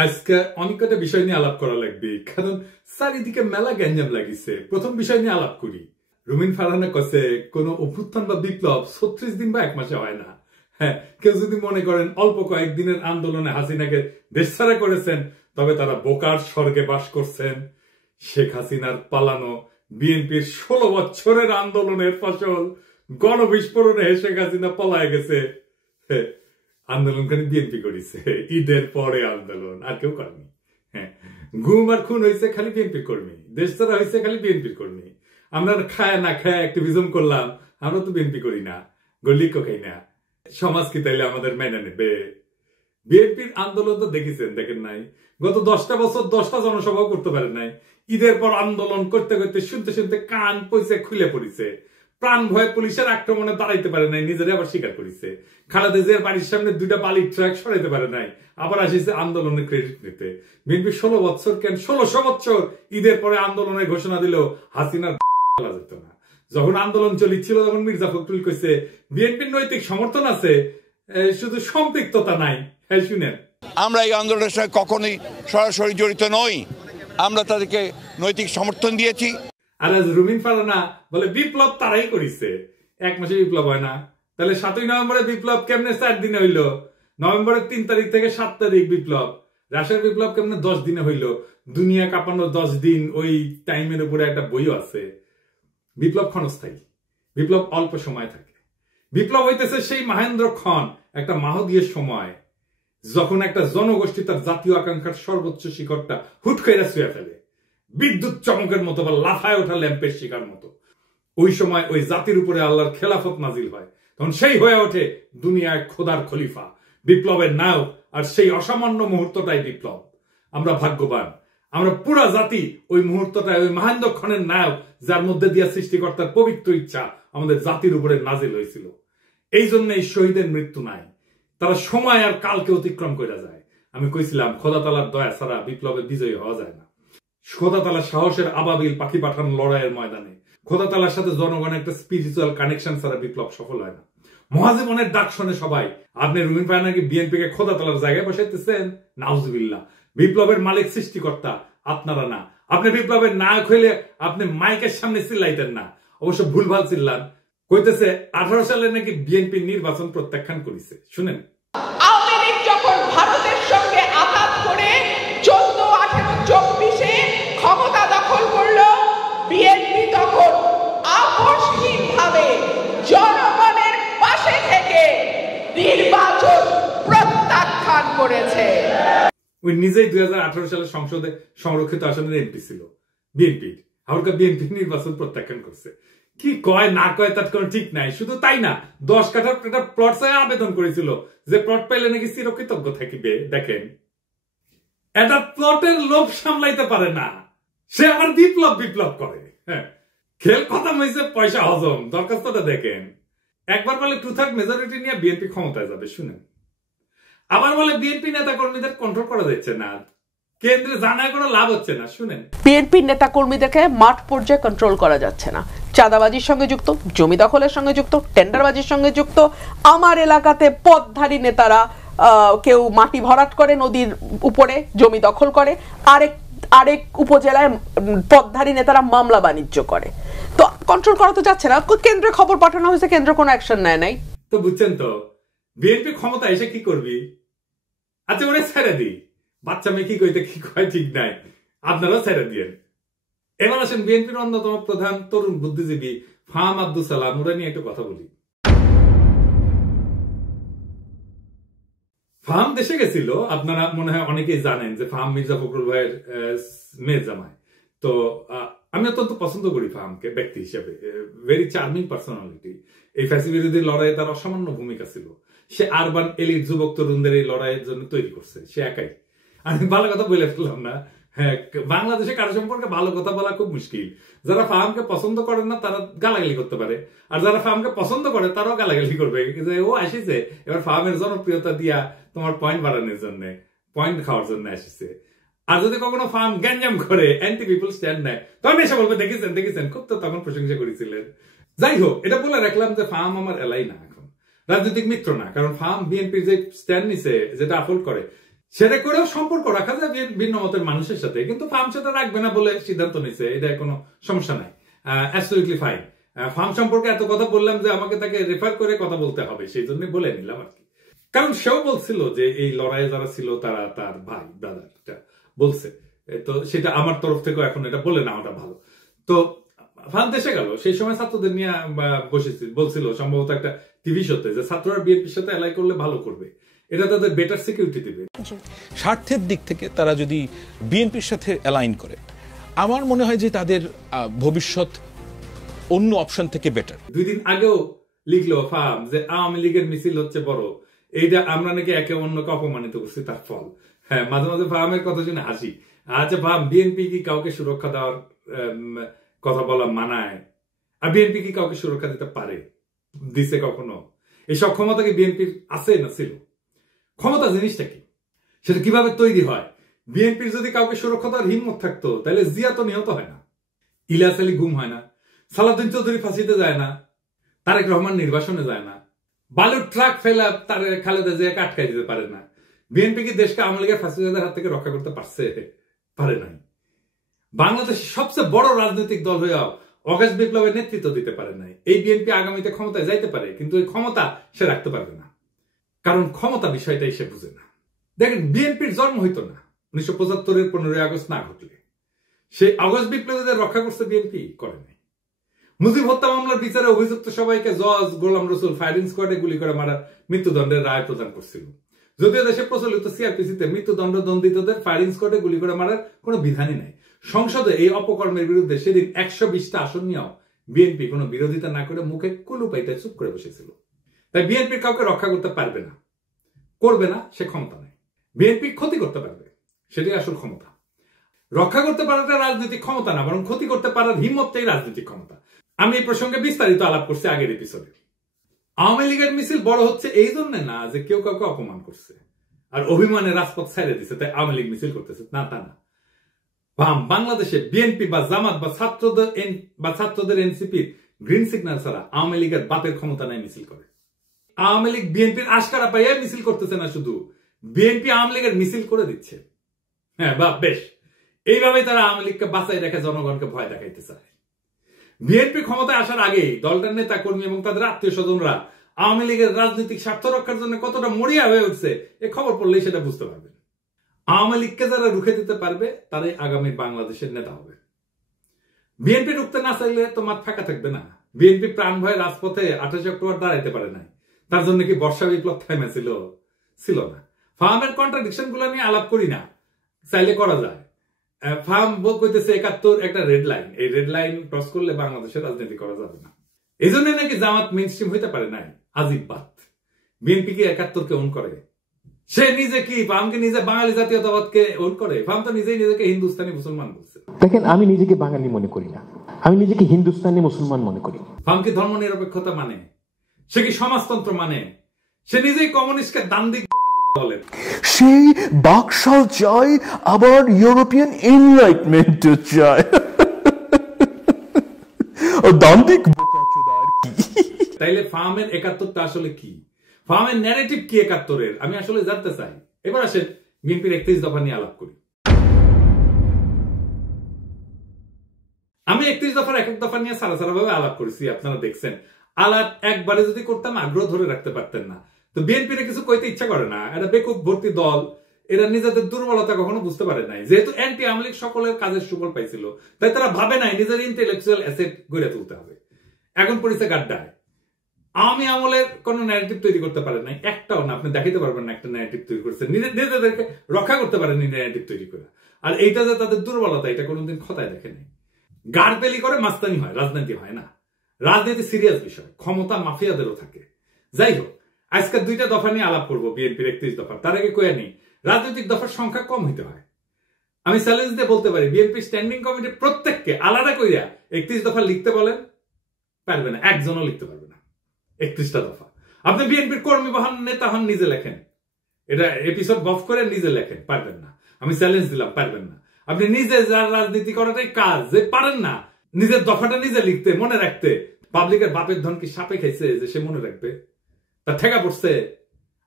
আজকে অনেক কটা বিষয় নিয়ে আলাপ করা লাগবে, কারণ চারিদিকে মেলা গ্যাঞ্জাম লাগিছে। প্রথম বিষয় নিয়ে আলাপ করি। রুমিন ফারহানা কছে কোন অভ্যুত্থান বা বিপ্লব 36 দিন বা 1 মাসে হয় না। হ্যাঁ, কেউ যদি মনে করেন অল্প কয়েকদিনের আন্দোলনে হাসিনাকে দেশছাড়া করেছেন, তবে তারা বোকার স্বর্গে বাস করছেন। শেখ হাসিনার পালানো বিএনপির 16 বছরের আন্দোলনের ফসল গণবিস্ফোরণে শেখ হাসিনা পলায় গেছে। আন্দোলনখানি বিএনপি করেছে, ঈদের পরে আন্দোলন, আর কেউ করেনি। হ্যাঁ, গুম আর খুন হয়েছে খালি বিএনপির কর্মী, দেশ ছাড়া হয়েছে খালি বিএনপির কর্মী। আমরা খায় না খায় অ্যাক্টিভিজম করলাম, আমরা তো বিএনপি করি না, গল্লিকও খাই না। সমাজ কি তাইলে আমাদের মেনে নেবে? বিএনপির আন্দোলন তো দেখেছেন, দেখেন নাই? গত 10টা বছর 10টা জনসভাও করতে পারে নাই। ঈদের পর আন্দোলন করতে করতে শুনতে শুনতে কান পয়সা খুলে পড়েছে। প্রাণ ভয়ে পুলিশের আক্রমণে দাঁড়াইতে পারে নাই, নিজেরা আবার স্বীকার করেছে। খালেদা জিয়ার বাড়ির সামনে 2টা বালির ট্রাক সরাইতে পারে নাই, আবার আসিছে আন্দোলনের ক্রেডিট নিতে। বিএনপি 16 বছর কেন 1600 বছর ঈদের পরে আন্দোলনের ঘোষণা দিল, হাসিনার যেত না। যখন আন্দোলন চলছিল তখন মির্জা ফখরুল কইছে বিএনপির নৈতিক সমর্থন আছে, শুধু সম্পৃক্ততা নাই। হ্যাঁ, শুনেন, আমরা এই আন্দোলনের সঙ্গে কখনোই সরাসরি জড়িত নই, আমরা তাদেরকে নৈতিক সমর্থন দিয়েছি। আর আজ রুমিন ফারহানা বলে বিপ্লব তারাই করেছে, 1 মাসে বিপ্লব হয় না। তাহলে 7ই নভেম্বরে বিপ্লব কেমনে 4 দিনে হইল? নভেম্বরের 3 তারিখ থেকে 7 তারিখ বিপ্লব। রাশিয়ার বিপ্লব কেমনে 10 দিনে হইল? দুনিয়া কাঁপানো 10 দিন, ওই টাইমের উপরে একটা বইও আছে। বিপ্লব ক্ষণস্থায়ী, বিপ্লব অল্প সময় থাকে। বিপ্লব হইতেছে সেই মহেন্দ্র ক্ষণ, একটা মাহদীয় সময়, যখন একটা জনগোষ্ঠী তার জাতীয় আকাঙ্ক্ষার সর্বোচ্চ শিখরটা হুট করে ছুঁয়ে ফেলে, বিদ্যুৎ চমকের মতো বা লাফায় ওঠা ল্যাম্পের শিকার মতো। ওই সময় ওই জাতির উপরে আল্লাহর খেলাফত নাজিল হয়, তখন সেই হয়ে ওঠে দুনিয়ায় খোদার খলিফা, বিপ্লবের নায়ক। আর সেই অসামান্য মুহূর্তটাই বিপ্লব। আমরা ভাগ্যবান, আমরা পুরা জাতি ওই মুহূর্তটায়, ওই মহেন্দ্রক্ষণের নায়ক, যার মধ্যে দিয়ে সৃষ্টিকর্তার পবিত্র ইচ্ছা আমাদের জাতির উপরে নাজিল হয়েছিল। এই জন্য এই শহীদের মৃত্যু নাই, তারা সময় আর কালকে অতিক্রম করে যায়। আমি কইছিলাম খোদা তাআলার দয়া ছাড়া বিপ্লবে বিজয়ী হওয়া যায় না। খোদা তাআলা সাহসের আবাবিল পাখি পাঠান লড়াইয়ের ময়দানে। খোদা তাআলার সাথে জনগণের একটা স্পিরিচুয়াল কানেকশন ছাড়া বিপ্লব সফল হয় না। মহাজীবনের ডাক শুনে সবাই, আপনি রুমিন ফারহানাকে বিএনপিকে খোদা তাআলার জায়গায় বসাইতেছেন? নাউজুবিল্লাহ। বিপ্লবের মালিক সৃষ্টিকর্তা, আপনারা না। আপনি বিপ্লবের নায়ক হইলে আপনি মাইকের সামনে চিল্লাইতেন না। অবশ্য ভুলভাল চিল্লান। কইতেছে 18 সালে নাকি বিএনপি নির্বাচন প্রত্যাখ্যান করেছে। শুনেন, আওয়ামী লীগ যখন ভারতের সঙ্গে আঘাত করে 14, 18, 24-এ ক্ষমতা দখল করলো, বিএনপি তখন আপোষহীনভাবে জনগণের পাশে থেকে নির্বাচন প্রত্যাখ্যান করেছে। ওই নিজেই 2018 সালে সংসদে সংরক্ষিত আসনের এমপি ছিল বিএনপির, আবার বিএনপি নির্বাচন প্রত্যাখ্যান করছে। কি কয় না কয় তার কোনো ঠিক নাই। শুধু তাই না, 10 কাঠার একটা প্লট চাই আবেদন করেছিল, যে প্লট পাইলে নাকি চিরকৃতজ্ঞ থাকিবে। দেখেন, এটা প্লটের লোভ সামলাইতে পারে না, সে আবার বিপ্লব করে। হ্যাঁ, খেল খতম হয়েছে, পয়সা হজম। দরখাস্তটা দেখেন, একবার বলে 2/3 মেজরিটি নিয়ে বিএনপি ক্ষমতায় যাবে। শুনেন, আবার বলে বিএনপি নেতা কর্মীদের কন্ট্রোল করা যাচ্ছে না, কেন্দ্রে জানায় কোনো লাভ হচ্ছে না। শুনেন, বিএনপির নেতা কর্মীদেরকে মাঠ পর্যায়ে কন্ট্রোল করা যাচ্ছে না, চাঁদাবাজির সঙ্গে যুক্ত, জমি দখলের সঙ্গে যুক্ত, টেন্ডারবাজির সঙ্গে যুক্ত। আমার এলাকাতে পদধারী নেতারা কেউ মাটি ভরাট করে নদীর উপরে, জমি দখল করে, আরেক উপজেলায় পদধারী নেতারা মামলা বাণিজ্য করে। তো কন্ট্রোল করা তো যাচ্ছে না। কেন্দ্রে খবর পাঠানো হয়েছে, কেন্দ্র কোনো অ্যাকশন নেয় নাই। তো বুঝছেন তো, বিএনপি ক্ষমতা এসে কি করবি? আচ্ছা, ওরা ছেড়ে দিই, বাচ্চা মেয়ে কি কইতে কি কয় ঠিক নাই, আপনারাও ছেড়ে দিয়েন। এবার আসেন বিএনপির অন্যতম প্রধান তরুণ বুদ্ধিজীবী ফাহাম আব্দুল সালাম, ওরা নিয়ে একটু কথা বলি। ফাহাম দেশে গেছিল, আপনারা মনে হয় অনেকেই জানেন যে ফাহাম মির্জা ফখরুল ভাইয়ের মেয়ে জামাই। তো আমি অত্যন্ত পছন্দ করি ফাহামকে ব্যক্তি হিসেবে, ভেরি চার্মিং পার্সোনালিটি। এই ফ্যাসি বিরোধী লড়াইয়ে তার অসামান্য ভূমিকা ছিল। সে আরবান এলিট যুবক তরুণদের এই লড়াইয়ের জন্য তৈরি করছে, সে একাই। আমি ভালো কথা বলে ফেললাম না। হ্যাঁ, বাংলাদেশে কারো সম্পর্কে ভালো কথা বলা খুব মুশকিল। যারা ফাহামকে পছন্দ করেন না তারা গালাগালি করতে পারে, আর যারা ফাহামকে পছন্দ করে তারাও গালাগালি করবে যে ও আসিছে এবার ফাহামের জনপ্রিয়তা দিয়া তোমার পয়েন্ট বাড়ানোর জন্য, পয়েন্ট খাওয়ার জন্য আসিছে। আর যদি কখনো ফাহাম গ্যাঞ্জাম করে, অ্যান্টি পিপল স্ট্যান্ড নেয়, তখন এসে বলবে দেখেছেন খুব তো তখন প্রশংসা করেছিলেন। যাই হোক, এটা বলে রাখলাম যে ফাহাম আমার এলাই না, এখন রাজনৈতিক মিত্র না। কারণ ফাহাম বিএনপির যে স্ট্যান্ড নিছে, যেটা আপলোড করে, সেটা করেও সম্পর্ক রাখা যায় ভিন্ন মতের মানুষের সাথে, কিন্তু ফার্ম সাথে রাখবে না বলে সিদ্ধান্ত নিছে, এটা কোনো সমস্যা নাই, অ্যাবসলিউটলি ফাইন। ফার্ম সম্পর্কে এত কথা বললাম যে আমাকে তাকে রেফার করে কথা বলতে হবে, সেই জন্য বলে নিলাম আর কি। কারণ সেও বলছিল যে এই লড়াইয়ে যারা ছিল তারা তার ভাই দাদা বলছে, তো সেটা আমার তরফ থেকেও এখন এটা বলে না, ওটা ভালো। তো ফার্ম দেশে গেল, সেই সময় ছাত্রদের নিয়ে বসেছিল, বলছিল সম্ভবত একটা টিভি শোতে যে ছাত্ররা বিএনপির সাথে অ্যালাই করলে ভালো করবে, এটা তাদের বেটার সিকিউরিটি দেবে। স্বার্থের দিক থেকে তারা যদি বিএনপির সাথে অ্যালাইন করে, আমার মনে হয় যে তাদের ভবিষ্যৎ অন্য অপশন থেকে বেটার। 2 দিন আগেও লিখলো ফার্ম যে আওয়ামী লীগের মিছিল হচ্ছে বড়, এইটা আমরা নাকি একে অন্যকে অপমানিত করছি, তার ফল। হ্যাঁ, মাঝে মাঝে ফার্মের কথা শুনে হাসি। আচ্ছা ফার্ম, বিএনপি কি কাউকে সুরক্ষা দেওয়ার কথা বলা মানায়? আর বিএনপি কি কাউকে সুরক্ষা দিতে পারে? দিছে কখনো? এই সব ক্ষমতা কি বিএনপির আছে না ছিল? ক্ষমতা জিনিসটা কি, সেটা কিভাবে তৈরি হয়? বিএনপির যদি কাউকে সুরক্ষা দেওয়ার হিম্মত থাকতো তাহলে জিয়া তো নিহত হয় না, ইলিয়াস আলী গুম হয় না, সালাউদ্দিন চৌধুরী ফাঁসিতে যায় না, তারেক রহমান নির্বাসনে যায় না, বালুর ট্রাক ফেলা তার খালেদা জিয়াকে আটকাই দিতে পারে না। বিএনপি কি দেশকে আওয়ামী লীগের ফাঁসিবাদের হাত থেকে রক্ষা করতে পারছে? পারে নাই। বাংলাদেশের সবচেয়ে বড় রাজনৈতিক দল হয়েও অগাস্ট বিপ্লবের নেতৃত্ব দিতে পারে নাই। এই বিএনপি আগামীতে ক্ষমতায় যাইতে পারে, কিন্তু এই ক্ষমতা সে রাখতে পারবে না, কারণ ক্ষমতা বিষয়টাই সে বুঝে না। দেখেন, বিএনপির জন্ম হইতো না 1975-এর 15ই আগস্ট না ঘটলে। সেই আগস্ট বিপ্লবীদের রক্ষা করছে বিএনপি? করে নাই। মুজিব হত্যা মামলার বিচারে অভিযুক্ত সবাইকে জজ গোলাম রসুল ফায়ারিং স্কোয়াডে গুলি করে মারার মৃত্যুদণ্ডের রায় প্রদান করছিল, যদিও দেশে প্রচলিত সিআরপিসিতে মৃত্যুদণ্ড দণ্ডিতদের ফায়ারিং স্কোয়াডে গুলি করে মারার কোনো বিধানই নাই। সংসদে এই অপকর্মের বিরুদ্ধে সেদিন 120টা আসন নিয়েও বিএনপি কোনো বিরোধিতা না করে মুখে কুলু পাইতে চুপ করে বসেছিল। তাই বিএনপি কাউকে রক্ষা করতে পারবে না, করবে না, সে ক্ষমতা নেই। বিএনপি ক্ষতি করতে পারবে, সেটাই আসল ক্ষমতা। রক্ষা করতে পারাটা রাজনৈতিক ক্ষমতা না, বরং ক্ষতি করতে পারার হিম্মতটাই রাজনৈতিক ক্ষমতা। আমি এই প্রসঙ্গে বিস্তারিত আলাপ করছি আগের এপিসোডে। আওয়ামী লীগের মিছিল বড় হচ্ছে এই জন্য না যে কেউ কাউকে অপমান করছে আর অভিমানে রাজপথ ছেড়ে দিচ্ছে তাই আওয়ামী লীগ মিছিল করতেছে, না, তা না। বাংলাদেশে বিএনপি বা জামাত বা ছাত্রদের এনসিপির গ্রিন সিগন্যাল ছাড়া আওয়ামী লীগের বাপের ক্ষমতা নাই মিছিল করে। আওয়ামী লীগ বিএনপির আশকারা পাইয়া মিছিল করতেছে না, শুধু বিএনপি আওয়ামী লীগের মিছিল করে দিচ্ছে। হ্যাঁ, বা বেশ, এইভাবেই তারা আওয়ামী লীগকে বাঁচাই রেখে জনগণকে ভয় দেখাইতে চায়। বিএনপি ক্ষমতায় আসার আগেই দলটার নেতা কর্মী এবং তাদের আত্মীয় স্বজনরা আওয়ামী লীগের রাজনৈতিক স্বার্থ রক্ষার জন্য কতটা মরিয়া হয়ে উঠছে এ খবর পড়লেই সেটা বুঝতে পারবেন। আওয়ামী লীগকে যারা রুখে দিতে পারবে তারাই আগামী বাংলাদেশের নেতা হবে। বিএনপি রুখতে না চাইলে তো মাঠ ফাঁকা থাকবে না। বিএনপি প্রাণ ভয়ে রাজপথে 28 অক্টোবর দাঁড়াইতে পারে নাই, তার জন্য কি বর্ষা বিপ্লব থামেছিল? ছিল না। ফার্মের কন্ট্রাডিকশন গুলো নিয়ে আলাপ করি না, চাইলে করা যায়। ফার্ম কইতেছে 71 একটা রেড লাইন, এই রেড লাইন ক্রস করলে বাংলাদেশের রাজনীতি করা যাবে না। এই জন্য নাকি জামাত মেইনস্ট্রিম হইতে পারে নাই। আজিব বাত। বিএনপি কি 71-কে ওন করে? সে নিজে কি ফার্মকে নিজে বাঙালি জাতীয়তাবাদকে ওন করে? ফার্ম তো নিজেই নিজেকে হিন্দুস্তানি মুসলমান বলছে। দেখেন, আমি নিজেকে বাঙালি মনে করি না, আমি নিজেকে হিন্দুস্তানি মুসলমান মনে করি। ফার্ম কি ধর্ম নিরপেক্ষতা মানে? সে কি সমাজতন্ত্র মানে? সে নিজেই কমিউনিস্টকে দান্দিক বলে। সেই বাকশাল চাই, আবার ইউরোপিয়ান এনলাইটমেন্ট চাই। দান্দিক বোকাচোদা আর কি। তাইলে ফার্মের 71টা আসলে কি? ফার্মের ন্যারেটিভ কি 71-এর? আমি আসলে জানতে চাই। এবার আসেন বিএনপির 31 দফা নিয়ে আলাপ করি। আমি 31 দফার এক এক দফা নিয়ে সারা ভাবে আলাপ করেছি, আপনারা দেখছেন। আলাপ একবারে যদি করতাম আগ্রহ ধরে রাখতে পারতেন না। তো বিএনপির কিছু কইতে ইচ্ছা করে না, এটা বেকুব ভর্তি দল, এরা নিজেদের দুর্বলতা কখনো বুঝতে পারে নাই। যেহেতু অ্যান্টি আওয়ামী লীগ সকলের কাজের সুফল পাইছিল, তাই তারা ভাবে নাই নিজের ইন্টেলেকচুয়াল অ্যাসেট গড়ে তুলতে হবে। এখন পরিচয় গাড্ডায় আওয়ামী আমলের কোন ন্যারেটিভ তৈরি করতে পারে নাই, একটাও না। আপনি দেখাইতে পারবেন না একটা ন্যারেটিভ তৈরি করছে, নিজেদেরকে রক্ষা করতে পারেনি ন্যারেটিভ তৈরি করে। আর এইটা যে তাদের দুর্বলতা, এটা কোনোদিন খতায় দেখে নাই। গাড়বেলি করে মাস্তানি হয়, রাজনীতি হয় না। রাজনীতি সিরিয়াস বিষয়, ক্ষমতা মাফিয়াদেরও থাকে। যাই হোক, আজকে 2টা দফা নিয়ে আলাপ করবো বিএনপির 31 দফা। তার আগে কয়ে নেই, রাজনৈতিক দফার সংখ্যা কম হইতে হয়। আমি চ্যালেঞ্জ দিয়ে বলতে পারি, বিএনপি স্ট্যান্ডিং কমিটির প্রত্যেককে আলাদা কইরা 31 দফা লিখতে বলেন, পারবে না, একজনও লিখতে পারবে না 31টা দফা। আপনি বিএনপির কর্মী হন, নেতা হন, নিজে লেখেন, এটা এপিসোড বফ করে নিজে লেখেন, পারবেন না। আমি চ্যালেঞ্জ দিলাম, পারবেন না। আপনি নিজে যার রাজনীতি করাটাই কাজ, যে পারেন না নিজের দফাটা নিজে লিখতে, মনে রাখতে। পাবলিকের বাপের ধন কি সাপে খাইছে যে সে মনে রাখবে? তার ঠেকা পড়ছে।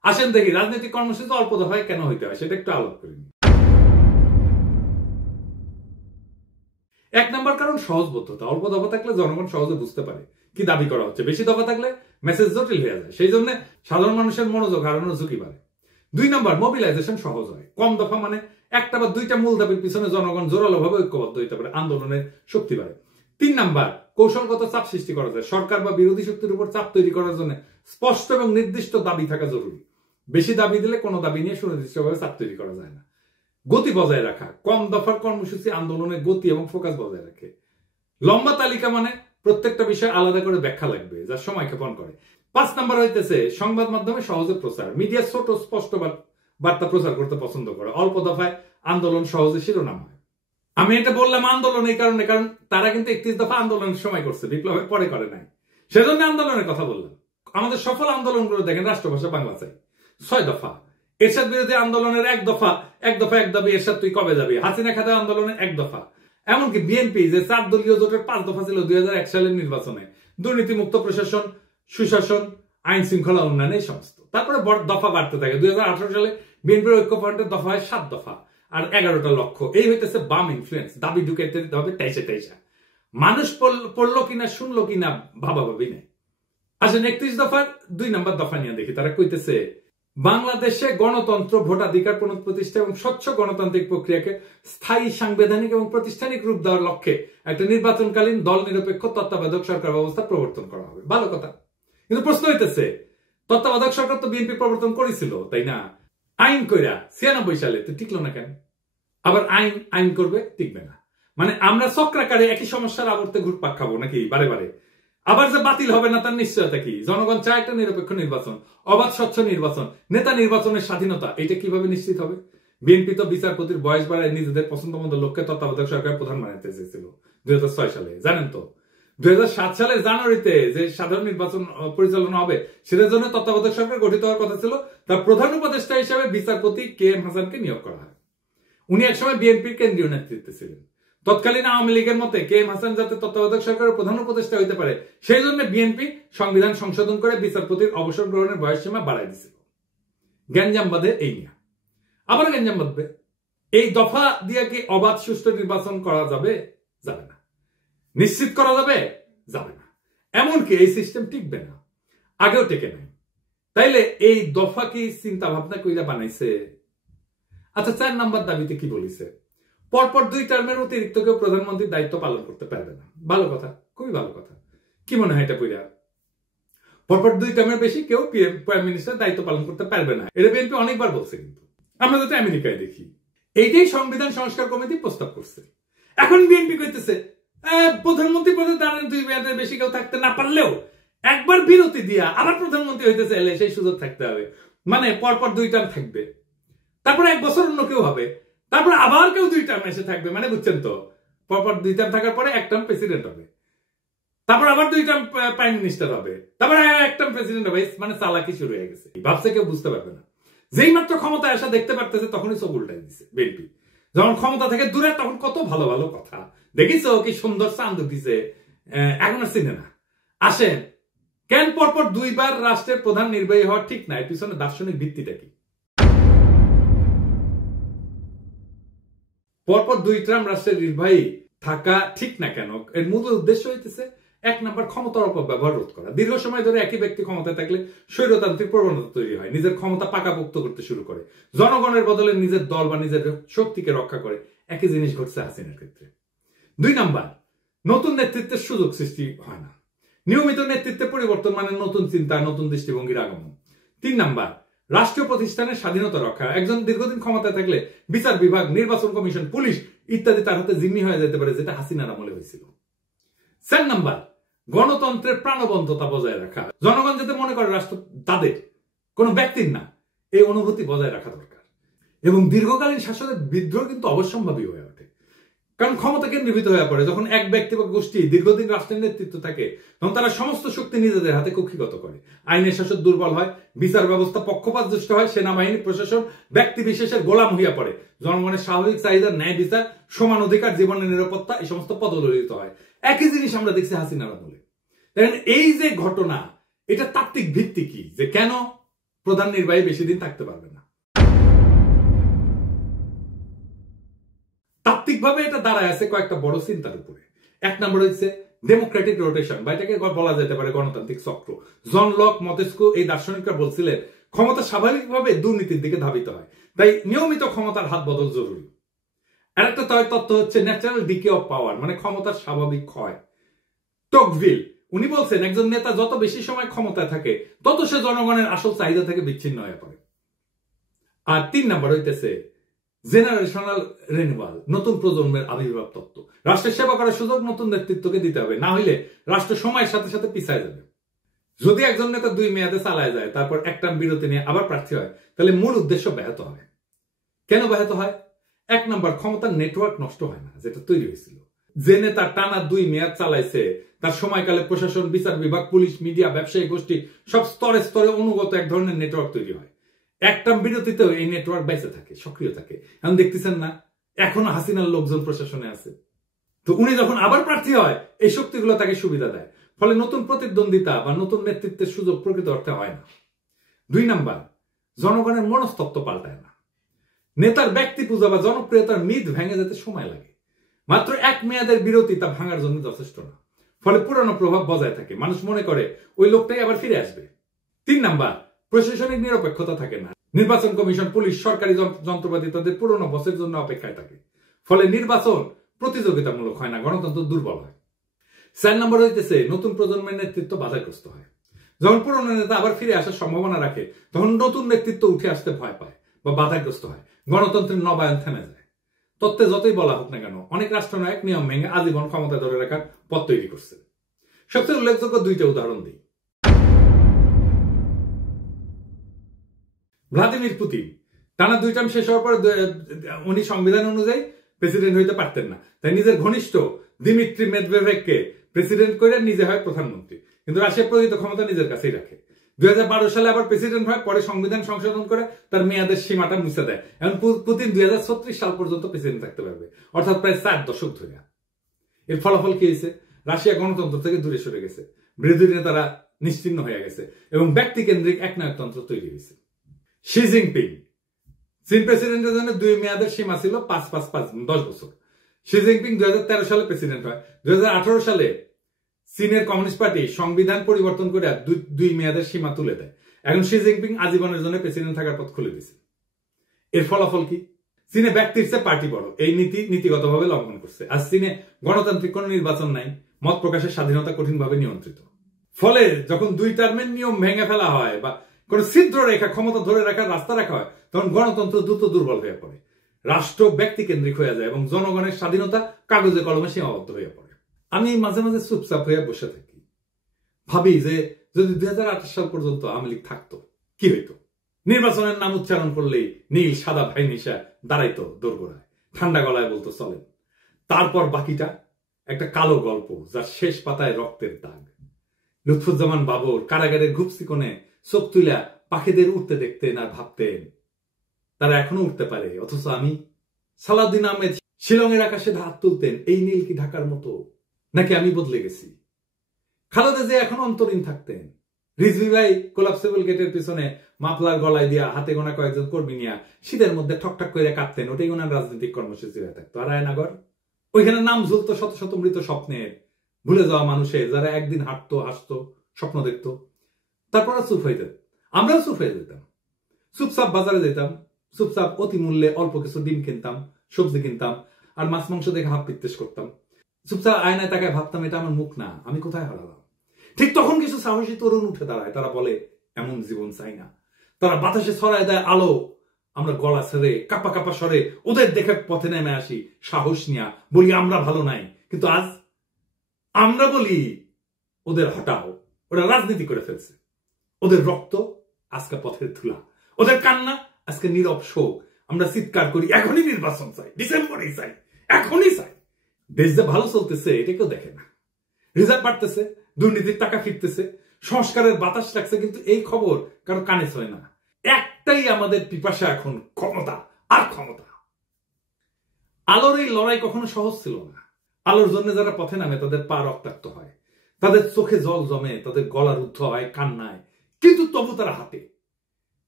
আসেন দেখি রাজনৈতিক কর্মসূচি অল্প দফায় কেন হইতে হয় সেটা একটু আলোক করি। এক নম্বর কারণ সহজবোধ্যতা। অল্প দফা থাকলে জনগণ সহজে বুঝতে পারে কি দাবি করা হচ্ছে, বেশি দফা থাকলে মেসেজ জটিল হয়ে যায়, সেই জন্য সাধারণ মানুষের মনোযোগ হারানোর ঝুঁকি বাড়ে। 2 নম্বর, মোবিলাইজেশন সহজ হয়। কম দফা মানে একটা বা দুইটা মূল দাবির পিছনে জনগণ জোরালো ভাবে ঐক্যবদ্ধ হইতে পারে, আন্দোলনের শক্তি বাড়ে। 3 নম্বর, কৌশলগত চাপ সৃষ্টি করা যায়। সরকার বা বিরোধী শক্তির উপর চাপ তৈরি করার জন্য স্পষ্ট এবং নির্দিষ্ট দাবি থাকা জরুরি। বেশি দাবি দিলে কোনো দাবি নিয়ে সুনির্দিষ্টভাবে চাপ তৈরি করা যায় না। গতি বজায় রাখা। কম দফার কর্মসূচি আন্দোলনের গতি এবং ফোকাস বজায় রাখে। লম্বা তালিকা মানে প্রত্যেকটা বিষয় আলাদা করে ব্যাখ্যা লাগবে, যা সময় ক্ষেপণ করে। 5 নম্বর হইতেছে সংবাদ মাধ্যমে সহজে প্রচার। মিডিয়া ছোট স্পষ্ট বার্তা প্রচার করতে পছন্দ করে। অল্প দফায় আন্দোলন সহজে শিরোনাম হয়। আমি এটা বললাম আন্দোলন এই কারণে, কারণ তারা কিন্তু 31 দফা আন্দোলনের সময় করছে, বিপ্লবের পরে করে নাই, সেজন্য আন্দোলনের কথা বললাম। আমাদের সফল আন্দোলনগুলো দেখেন, রাষ্ট্রভাষা বাংলা চাই 6 দফা, এরশাদ বিরোধী আন্দোলনের 1 দফা, 1 দফা 1 দাবি, এরশাদ তুই কবে যাবি, হাসিনা খাতা আন্দোলনের 1 দফা। এমনকি বিএনপি যে 4 দলীয় জোটের 5 দফা ছিল 2001 সালের নির্বাচনে, দুর্নীতিমুক্ত প্রশাসন, সুশাসন, আইন শৃঙ্খলা উন্নয়ন, এই সমস্ত। তারপরে দফা বাড়তে থাকে। 2018 সালে বিএনপির ঐক্যফ্রন্টের দফা হয় 7 দফা আর 11টা লক্ষ্য। এই হইতেছে বাম ইনফ্লুয়েন্স। দাবি ঢুকাইতে দিতে হবে 23 মানুষ পড়লো কিনা শুনলো কিনা ভাবাভাবি নেই। আসেন 31 দফার 2 নম্বর দফা নিয়ে দেখি। তারা কইতেছে বাংলাদেশে গণতন্ত্র, ভোটাধিকার পুনঃপ্রতিষ্ঠা এবং স্বচ্ছ গণতান্ত্রিক প্রক্রিয়াকে স্থায়ী, সাংবিধানিক এবং প্রাতিষ্ঠানিক রূপ দেওয়ার লক্ষ্যে একটা নির্বাচনকালীন দল নিরপেক্ষ তত্ত্বাবধায়ক সরকার ব্যবস্থা প্রবর্তন করা হবে। ভালো কথা, কিন্তু প্রশ্ন হইতেছে তত্ত্বাবধায়ক সরকার তো বিএনপি প্রবর্তন করেছিল, তাই না? আইন কইরা 96 সালে তো টিকলো না কেন? আবার আইন করবে, টিকবে না। মানে আমরা চক্রাকারে একই সমস্যার আবর্তে ঘুরপাক খাবো নাকি বারে বারে? আবার যে বাতিল হবে না তার নিশ্চয়তা কি? জনগণ চায় একটা নিরপেক্ষ নির্বাচন, অবাধ স্বচ্ছ নির্বাচন, নেতা নির্বাচনের স্বাধীনতা। এটা কিভাবে নিশ্চিত হবে? বিএনপি তো বিচারপতির বয়স বাড়ায় নিজেদের পছন্দ মতো লোককে তত্ত্বাবধায়ক সরকার প্রধান বানাতে চেয়েছিল 2006 সালে, জানেন তো? 2007 সালের জানুয়ারিতে যে সাধারণ নির্বাচন পরিচালনা হবে সেটার জন্য তত্ত্বাবধায়ক সরকার গঠিত হওয়ার কথা ছিল। তার প্রধান উপদেষ্টা হিসেবে বিচারপতি KM হাসানকে নিয়োগ করা হয়। উনি একসময় বিএনপির কেন্দ্রীয় নেতৃত্বে ছিলেন। তৎকালীন আওয়ামী লীগের মতে KM হাসান যাতে তত্ত্বাবধায়ক সরকারের প্রধান উপদেষ্টা হইতে পারে সেই জন্য বিএনপি সংবিধান সংশোধন করে বিচারপতির অবসর গ্রহণের বয়সসীমা বাড়াই দিছিল। গ্যাঞ্জাম বাঁধে এই নিয়ে, আবার গ্যাঞ্জাম বাঁধবে। এই দফা দিয়ে কি অবাধ সুষ্ঠু নির্বাচন করা যাবে? যাবে না। নিশ্চিত করা যাবে? যাবে না। এমনকি এই সিস্টেম টিকবে না, আগেও টেকে নাই। তাইলে এই দফা কি চিন্তা ভাবনা কইরা বানাইছে? আচ্ছা, 4 নম্বর দাবিতে কি বলিছে? পরপর 2 টার্মের অতিরিক্ত কেউ প্রধানমন্ত্রীর দায়িত্ব পালন করতে পারবে না। ভালো কথা, খুবই ভালো কথা। কি মনে হয় এটা পইরা? পরপর 2 টার্মের বেশি কেউ প্রাইম মিনিস্টার দায়িত্ব পালন করতে পারবে না। এটা বিএনপি অনেকবার বলছে, কিন্তু আমরা যাতে আমেরিকায় দেখি এইটাই সংবিধান সংস্কার কমিটি প্রস্তাব করছে। এখন বিএনপি কইতেছে প্রধানমন্ত্রী পদে দাঁড়ান 2 মেয়াদের বেশি কেউ থাকতে না পারলেও একবার বিরতি দিয়া আবার প্রধানমন্ত্রী হইতে চাইলে সেই সুযোগ থাকতে হবে। মানে পরপর 2 টার্ম থাকবে, তারপর 1 বছর অন্য কেউ হবে, তারপর আবার কেউ 2 টার্ম এসে থাকবে। মানে বুঝছেন তো, পরপর 2 টার্ম থাকার পরে 1 টার্ম প্রেসিডেন্ট হবে, তারপর আবার 2 টার্ম প্রাইম মিনিস্টার হবে, তারপর 1 টার্ম প্রেসিডেন্ট হবে। মানে চালাকি শুরু হয়ে গেছে, ভাবছে কেউ বুঝতে পারবে না। যেই মাত্র ক্ষমতায় আসা দেখতে পারতেছে তখনই চোখ উল্টাই দিচ্ছে বিএনপি। যখন ক্ষমতা থেকে দূরে তখন কত ভালো ভালো কথা, দেখিস কি সুন্দর চাঁদ উঠিছে, এখন আর চিনে না। আসেন, কেন পরপর 2 বার রাষ্ট্রের প্রধান নির্বাহী হওয়া ঠিক না? এর পিছনে দার্শনিক ভিত্তিটা কি? পরপর 2 টার্ম রাষ্ট্রের নির্বাহী থাকা ঠিক না কেন? এর মূল উদ্দেশ্য হইতেছে 1 নম্বর, ক্ষমতার অপব্যবহার রোধ করা। দীর্ঘ সময় ধরে একই ব্যক্তি ক্ষমতায় থাকলে স্বৈরতান্ত্রিক প্রবণতা তৈরি হয়, নিজের ক্ষমতা পাকাপোক্ত করতে শুরু করে, জনগণের বদলে নিজের দল বা নিজের শক্তিকে রক্ষা করে। একই জিনিস ঘটছে হাসিনার ক্ষেত্রে। 2 নম্বর, নতুন নেতৃত্বের সুযোগ সৃষ্টি হয় না। নিয়মিত নেতৃত্বে পরিবর্তন মানে নতুন চিন্তা, নতুন দৃষ্টিভঙ্গির আগমন। 3 নম্বর, রাষ্ট্রীয় প্রতিষ্ঠানের স্বাধীনতা রক্ষা। একজন দীর্ঘদিন ক্ষমতায় থাকলে বিচার বিভাগ, নির্বাচন কমিশন, পুলিশ ইত্যাদি তার হাতে জিম্মি হয়ে যেতে পারে, যেটা হাসিনার আমলে হয়েছিল। 4 নম্বর, গণতন্ত্রের প্রাণবন্ততা বজায় রাখা। জনগণ যাতে মনে করে রাষ্ট্র তাদের, কোন ব্যক্তির না, এই অনুভূতি বজায় রাখা দরকার। এবং দীর্ঘকালীন শাসনের বিদ্রোহ কিন্তু অবশ্যম্ভাবী হয়ে ওঠে, কারণ ক্ষমতা কেন্দ্রীভূত হয়ে পড়ে। যখন এক ব্যক্তি বা গোষ্ঠী দীর্ঘদিন রাষ্ট্রের নেতৃত্ব থাকে তখন তারা সমস্ত শক্তি নিজেদের হাতে কক্ষিগত করে। আইনের শাসন দুর্বল হয়, বিচার ব্যবস্থা পক্ষপাতদুষ্ট হয়, সেনাবাহিনী প্রশাসন ব্যক্তি বিশেষের গোলাম হইয়া পড়ে, জনগণের স্বাভাবিক চাহিদা, ন্যায় বিচার, সমান অধিকার, জীবনের নিরাপত্তা এই সমস্ত পদদলিত হয়। একই জিনিস আমরা দেখছি হাসিনার আমলে। দেখেন, এই যে ঘটনা, এটা তাত্ত্বিক ভিত্তি কি, যে কেন প্রধান নির্বাহী বেশি দিন থাকতে পারবে না। তাত্ত্বিকভাবে এটা দাঁড়ায় আছে কয়েকটা বড় চিন্তার উপরে। এক নম্বর হচ্ছে ডেমোক্রেটিক রোটেশন, বা এটাকে বলা যেতে পারে গণতান্ত্রিক চক্র। জন লক, মন্তেস্কু এই দার্শনিকরা বলছিলেন ক্ষমতা স্বাভাবিকভাবে দুর্নীতির দিকে ধাবিত হয়, তাই নিয়মিত ক্ষমতার হাত বদল জরুরি। আরেকটা তত্ত্ব হচ্ছে ন্যাচারাল ডিকে অফ পাওয়ার, মানে ক্ষমতার স্বাভাবিক ক্ষয়। টকভিল উনি বলছেন একজন নেতা যত বেশি সময় ক্ষমতায় থাকে তত সে জনগণের আসল চাহিদা থেকে বিচ্ছিন্ন হয়ে পড়ে। আর 3 নম্বর হইতেছে জেনারেশনাল রিনিউয়াল, নতুন প্রজন্মের আবির্ভাব তত্ত্ব। রাষ্ট্রের সেবা করার সুযোগ নতুন নেতৃত্বকে দিতে হবে, না হইলে রাষ্ট্র সময়ের সাথে সাথে পিছায় যাবে। যদি একজন নেতা 2 মেয়াদে চালায় যায়, তারপর এক টার্ম বিরতি নিয়ে আবার প্রার্থী হয়, তাহলে মূল উদ্দেশ্য ব্যাহত হয়। কেন ব্যাহত হয়? 1 নম্বর, ক্ষমতার নেটওয়ার্ক নষ্ট হয় না, যেটা তৈরি হয়েছিল। যে নেতা টানা 2 মেয়াদ চালাইছে তার সময়কালে প্রশাসন, বিচার বিভাগ, পুলিশ, মিডিয়া, ব্যবসায়ী গোষ্ঠী সব স্তরে স্তরে অনুগত এক ধরনের নেটওয়ার্ক তৈরি হয়। এক টার্ম বিরতিতেও এই নেটওয়ার্ক বেঁচে থাকে, সক্রিয় থাকে। এখন দেখতেছেন না, এখনো হাসিনার লোকজন প্রশাসনে আছে। তো উনি যখন আবার প্রার্থী হয়, এই শক্তিগুলো তাকে সুবিধা দেয়, ফলে নতুন প্রতিদ্বন্দ্বিতা বা নতুন নেতৃত্বের সুযোগ প্রকৃত অর্থে হয় না। 2 নম্বর, জনগণের মনস্তত্ত্ব পাল্টায় না। নেতার ব্যক্তি পূজা বা জনপ্রিয়তার মিথ ভেঙে যেতে সময় লাগে। মাত্র 1 মেয়াদের বিরতি তা ভাঙার জন্য যথেষ্ট না, ফলে পুরনো প্রভাব বজায় থাকে। মানুষ মনে করে ওই লোকটাই আবার ফিরে আসবে। 3 নম্বর, প্রশাসনিক নিরপেক্ষতা থাকে না। নির্বাচন কমিশন, পুলিশ, সরকারি যন্ত্রপাতি তাদের পুরনো বসের জন্য অপেক্ষায় থাকে, ফলে নির্বাচন প্রতিযোগিতামূলক হয় না, গণতন্ত্র দুর্বল হয়। 4 নম্বর হইতেছে নতুন প্রজন্মের নেতৃত্ব বাধাগ্রস্ত হয়। যখন পুরনো নেতা আবার ফিরে আসার সম্ভাবনা রাখে, তখন নতুন নেতৃত্ব উঠে আসতে ভয় পায় বা বাধাগ্রস্ত হয়, গণতন্ত্রের নবায়ন থেমে যায়। তত্ত্বে যতই বলা হোক না কেন, অনেক রাষ্ট্রনায়ক নিয়ম ভেঙে আজীবন ক্ষমতা ধরে রাখার পথ তৈরি করছে। সবচেয়ে উল্লেখযোগ্য 2টা উদাহরণ দিই। ভ্লাদিমির পুতিন টানা 2 টার্ম শেষ হওয়ার পর উনি সংবিধান অনুযায়ী প্রেসিডেন্ট হইতে পারতেন না, তাই নিজের ঘনিষ্ঠ দিমিত্রি মেদভেদেভকে প্রেসিডেন্ট করে নিজে হয় প্রধানমন্ত্রী, কিন্তু রাশিয়া প্রকৃত ক্ষমতা নিজের কাছেই রাখে। 2012 সালে আবার প্রেসিডেন্ট হয়, পরে সংবিধান সংশোধন করে তার মেয়াদের সীমাটা মুছে দেয়। এখন পুতিন 2036 সাল পর্যন্ত প্রেসিডেন্ট থাকতে পারবে, অর্থাৎ প্রায় 4 দশক ধরে। এর ফলাফল কি হয়েছে? রাশিয়া গণতন্ত্র থেকে দূরে সরে গেছে, বিরোধী নেতারা নিশ্চিহ্ন হয়ে গেছে এবং ব্যক্তিকেন্দ্রিক একনায়কতন্ত্র তৈরি হয়েছে। শি জিনপিং, চীন প্রেসিডেন্টের জন্য 2 মেয়াদের সীমা ছিল 5-5-5 10 বছর। শি জিনপিং 2013 সালে প্রেসিডেন্ট হয়। 2018 সালে চীনের কমিউনিস্ট পার্টি সংবিধান পরিবর্তন করে 2 মেয়াদের সীমা তুলে দেয়। এখন শি জিনপিং আজীবনের জন্য প্রেসিডেন্ট থাকার পথ খুলে দিয়েছে। এর ফলাফল কি? চীনে ব্যক্তির চেয়ে পার্টি বড়, এই নীতিগতভাবে লঙ্ঘন করছে। আর চীনে গণতান্ত্রিক কোন নির্বাচন নাই, মত প্রকাশের স্বাধীনতা কঠিনভাবে নিয়ন্ত্রিত। ফলে যখন 2 টার্মের নিয়ম ভেঙে ফেলা হয় বা কোন ছিদ্র রেখা, ক্ষমতা ধরে রাখার রাস্তা রাখা হয়, তখন গণতন্ত্র দ্রুত দুর্বল হয়ে পড়ে, রাষ্ট্র ব্যক্তি কেন্দ্রিক হয়ে যায় এবং জনগণের স্বাধীনতা কাগজে কলমে সীমাবদ্ধ হয়ে পড়ে। আমি মাঝে মাঝে চুপচাপ হয়ে বসে থাকি, ভাবি যে যদি 2028 সাল পর্যন্ত আওয়ামী লীগ থাকতো কি হইতো? নির্বাচনের নাম উচ্চারণ করলেই নীল সাদা ভাই নিশা দাঁড়াইতো দোরগোড়ায়, ঠান্ডা গলায় বলতো চলেন। তারপর বাকিটা একটা কালো গল্প, যার শেষ পাতায় রক্তের দাগ। লুৎফুজ্জামান বাবর কারাগারের ঘুপসি কোণে চোখ তুইলা পাখিদের উঠতে দেখতেন আর ভাবতেন তারা এখনো উঠতে পারে, অথচ আমি। সালাউদ্দিন আহমেদ শিলংয়ের আকাশে হাত তুলতেন, এই নীল কি ঢাকার মতো, নাকি আমি বদলে গেছি? খালেদা জিয়া এখন অন্তরীণ থাকতেন। রিজভী ভাই কোলাপসেবল গেটের পিছনে মাফলার গলায় দিয়া হাতে গোনা কয়েকজন কর্মী নিয়ে শীতের মধ্যে ঠকঠক করে কাঁপতেন, ওটাই ওনার রাজনৈতিক কর্মসূচি হয়ে থাকতো। আর আয়নাগর, ওইখানে নাম ঝুলতো শত শত মৃত স্বপ্নের, ভুলে যাওয়া মানুষের, যারা একদিন হাঁটতো, হাসতো, স্বপ্ন দেখতো, তারপর চুপ হয়ে যেত। আমরাও চুপ হয়ে যেতাম, চুপচাপ বাজারে যেতাম, চুপচাপ অতি মূল্যে অল্প কিছু ডিম কিনতাম, সবজি কিনতাম, আর মাছ মাংস দেখে হাত পিত্তেশ করতাম। চুপচাপ আয়নায় তাকায় ভাবতাম এটা আমার মুখ না, আমি কোথায় হারালাম। ঠিক তখন কিছু সাহসী তরুণ উঠে দাঁড়ায়, তারা বলে এমন জীবন চাই না। তারা বাতাসে ছড়ায় দেয় আলো, আমরা গলা ছেড়ে কাপা কাপা স্বরে ওদের দেখে পথে নেমে আসি, সাহস নিয়া বলি আমরা ভালো নাই। কিন্তু আজ আমরা বলি ওদের হটাও, ওরা রাজনীতি করে ফেলছে, ওদের রক্ত আজকে পথের ধুলা, ওদের কান্না আজকে নীরব শোক। আমরা চিৎকার করি এখনই নির্বাচন চাই, ডিসেম্বরেই চাই, এখনই চাই। দেশ যে ভালো চলতেছে এটা কেউ দেখে না, রিজার্ভ বাড়তেছে, দুর্নীতির টাকা ফিরতেছে, সংস্কারের বাতাস লাগছে, কিন্তু এই খবর কারো কানে ছয় না। একটাই আমাদের পিপাসা এখন, ক্ষমতা আর ক্ষমতা। আলোর এই লড়াই কখনো সহজ ছিল না। আলোর জন্য যারা পথে নামে তাদের পা রক্তাক্ত হয়, তাদের চোখে জল জমে, তাদের গলা রুদ্ধ হয় কান্নায়, কিন্তু তবু তারা হাঁটে।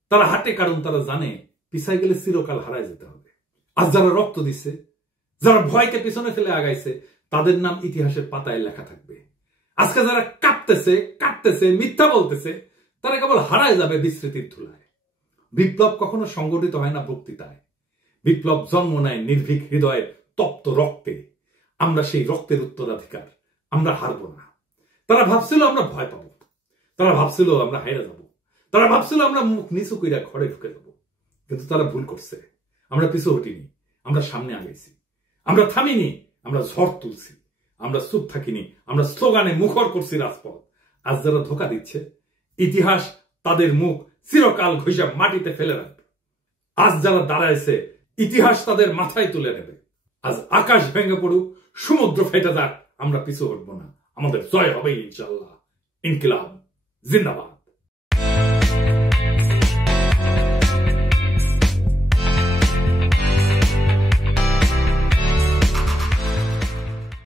তারা হাঁটে কারণ তারা জানে পিছাই গেলে চিরকাল হারায় যেতে হবে। আজ যারা রক্ত দিচ্ছে, যারা ভয়কে পিছনে ফেলে আগাইছে, তাদের নাম ইতিহাসের পাতায় লেখা থাকবে। আজকে যারা কাঁপতেছে মিথ্যা বলতেছে, তারা কেবল হারায় যাবে বিস্মৃতির ধুলায়। বিপ্লব কখনো সংগঠিত হয় না বক্তৃতায়, বিপ্লব জন্ম নেয় নির্ভীক হৃদয়ের তপ্ত রক্তে। আমরা সেই রক্তের উত্তরাধিকার, আমরা হারব না। তারা ভাবছিল আমরা ভয় পাবো, তারা ভাবছিল আমরা হাইরা যাব, তারা ভাবছিল আমরা মুখ নিচু কইরা ঘরে ঢুকে যাব, কিন্তু তারা ভুল করছে। আমরা পিছু হটিনি, আমরা সামনে আগাইছি, আমরা থামিনি, আমরা ঝড় তুলছি, আমরা চুপ থাকিনি, আমরা স্লোগানে মুখর করছি রাজপথ। আজ যারা ধোকা দিচ্ছে, ইতিহাস তাদের মুখ চিরকাল ঘষা মাটিতে ফেলে রাখবে। আজ যারা দাঁড়াইছে, ইতিহাস তাদের মাথায় তুলে নেবে। আজ আকাশ ভেঙে পড়ুক, সমুদ্র ফেটে যাক, আমরা পিছু হটবো না। আমাদের জয় হবে ইনশাআল্লাহ। ইনকিলাব জিন্দাবাদ।